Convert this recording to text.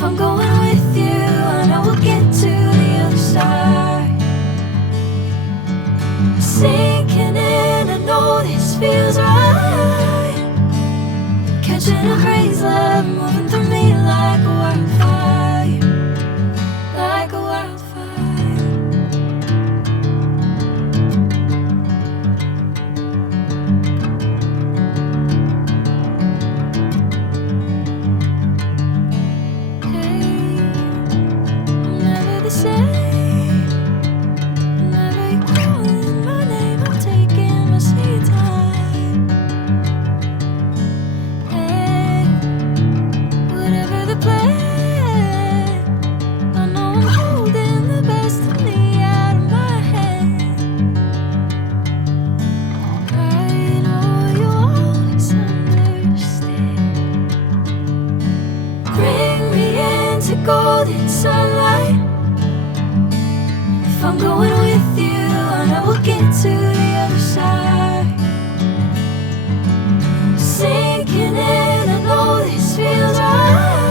If I'm going with you, I know we'll get to the other side. Sinking in, I know this feels right. Catching a crazy love, moving through me like a wildfire, like a wildfire. Hey, I'm never the same. Whenever you're calling my name, I'm taking my sweet time. Hey, whatever the plan, I know I'm holding the best of me out of my hand. I know you'll always understand. Bring me into golden sunlight. If I'm going with you, I know we'll get to the other side. Sinking in, I know this feels right.